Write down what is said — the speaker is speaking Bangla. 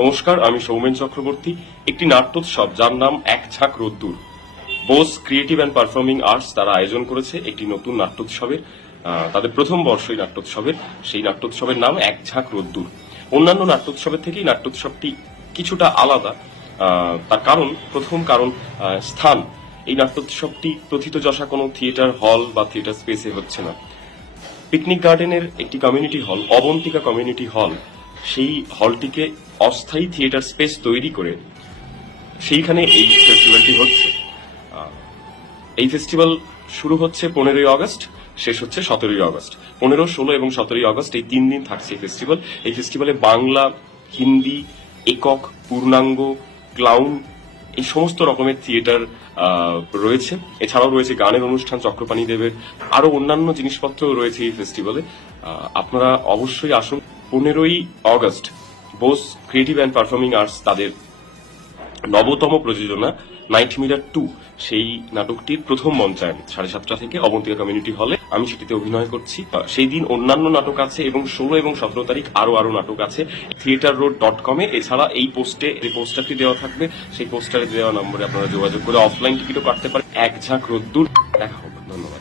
নমস্কার, আমি সৌমেন চক্রবর্তী। একটি নাট্যোৎসব যার নাম এক ঝাঁক রোদ্দুর, Bose creative and performing arts তারা আয়োজন করেছে একটি নতুন নাট্যোৎসবের। তাদের প্রথম বর্ষ এই নাট্যোৎসবের। সেই নাট্যোৎসবের নাম এক ঝাঁক রোদ্দুর। অন্যান্য নাট্যোৎসবের থেকেই নাট্যোৎসবটি কিছুটা আলাদা। তার প্রথম কারণ স্থান। এই নাট্যোৎসবটি প্রথিতযশা কোনো থিয়েটার হল বা থিয়েটার স্পেসে হচ্ছে না। পিকনিক গার্ডেনের একটি community hall, Abantika community hall, সেই হলটিকে অস্থায়ী থিয়েটার স্পেস তৈরি করে সেইখানে এই ফেস্টিভ্যালটি হচ্ছে। এই ফেস্টিভ্যাল শুরু হচ্ছে 15ই আগস্ট, শেষ হচ্ছে 17ই আগস্ট। 15, 16 এবং 17ই আগস্ট এই 3 দিন থাকছে এই ফেস্টিভ্যাল। এই ফেস্টিভ্যালে বাংলা, হিন্দি, একক, পূর্ণাঙ্গ, ক্লাউন এই সমস্ত রকমের থিয়েটার রয়েছে। এছাড়াও রয়েছে গানের অনুষ্ঠান চক্রপাণী দেবের, আরো অন্যান্য জিনিসপত্র রয়েছে এই ফেস্টিভ্যালে। আপনারা অবশ্যই আসুন। 15ই August Bose creative and performing arts তাদের নবতম প্রযোজনা নাইট মিরার 2 সেই নাটকটির প্রথম মঞ্চায়ন 7:30 থেকে অবন্তিকা কমিউনিটি হলে। আমি সেটিতে অভিনয় করছি। সেই দিন অন্যান্য নাটক আছে এবং 16 এবং 17 তারিখ আরো নাটক আছে theaterroad.com-এ। এছাড়া এই পোস্টে যে পোস্টারটি দেওয়া থাকবে সেই পোস্টারে দেওয়া নম্বরে আপনারা যোগাযোগ করে অফলাইন টিকিটও কাটতে পারেন। এক ঝাঁক রোদ্দুর। দেখা হবে। ধন্যবাদ।